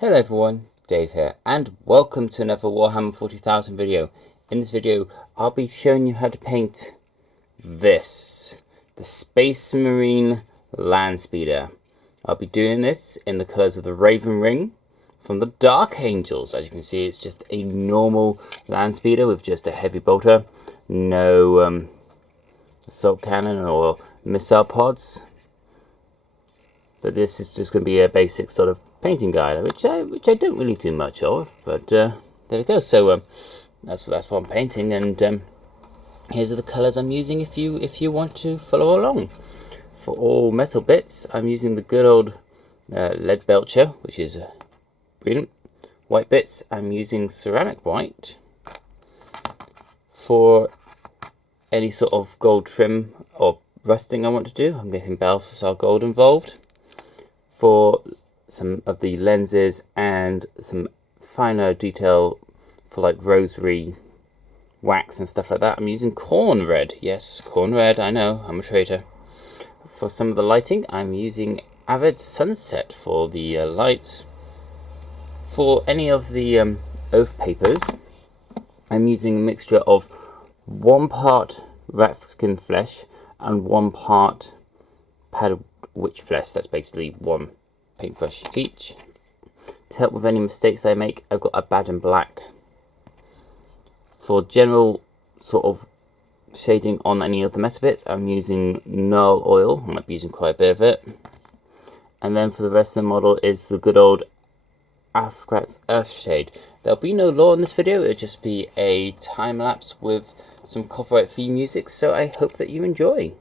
Hello everyone, Dave here, and welcome to another Warhammer 40,000 video. In this video, I'll be showing you how to paint this, the Space Marine Landspeeder. I'll be doing this in the colours of the Ravenwing from the Dark Angels. As you can see, it's just a normal Landspeeder with just a heavy bolter, no assault cannon or missile pods. But this is just going to be a basic sort of painting guide, which I don't really do much of, but there we go. So that's what I'm painting, and here's the colours I'm using if you want to follow along. For all metal bits, I'm using the good old lead belcher, which is brilliant. White bits, I'm using ceramic white. For any sort of gold trim or rusting I want to do, I'm getting Balthasar gold involved. For some of the lenses and some finer detail for like rosary wax and stuff like that, I'm using corn red. Yes, corn red, I know, I'm a traitor. For some of the lighting, I'm using Avid Sunset for the lights. For any of the oath papers, I'm using a mixture of 1 part rat skin flesh and 1 part padded witch flesh. That's basically 1 paintbrush each. To help with any mistakes I make, I've got a bad and black. For general sort of shading on any of the metal bits, I'm using Knowlige oil. I might be using quite a bit of it. And then for the rest of the model is the good old Afgrat's Earthshade. There'll be no lore in this video, it'll just be a time lapse with some copyright free music, so I hope that you enjoy.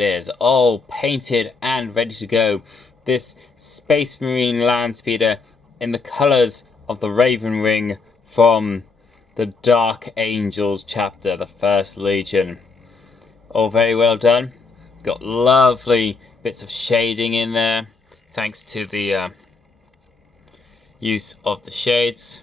it is, all painted and ready to go. This Space Marine land speeder in the colours of the Ravenwing from the Dark Angels chapter, the First Legion. All very well done. Got lovely bits of shading in there, thanks to the use of the shades.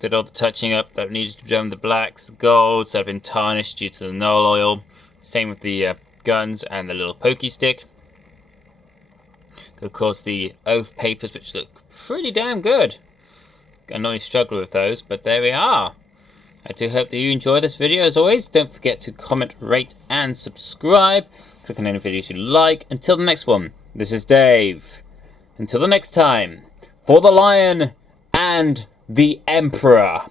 Did all the touching up that needed to be done, the blacks, the golds that have been tarnished due to the Knoll oil. Same with the guns and the little pokey stick. Of course, the oath papers, which look pretty damn good. I normally struggle with those, but there we are. I do hope that you enjoy this video. As always, don't forget to comment, rate, and subscribe. Click on any videos you like. Until the next one, this is Dave. Until the next time, for the Lion and the Emperor.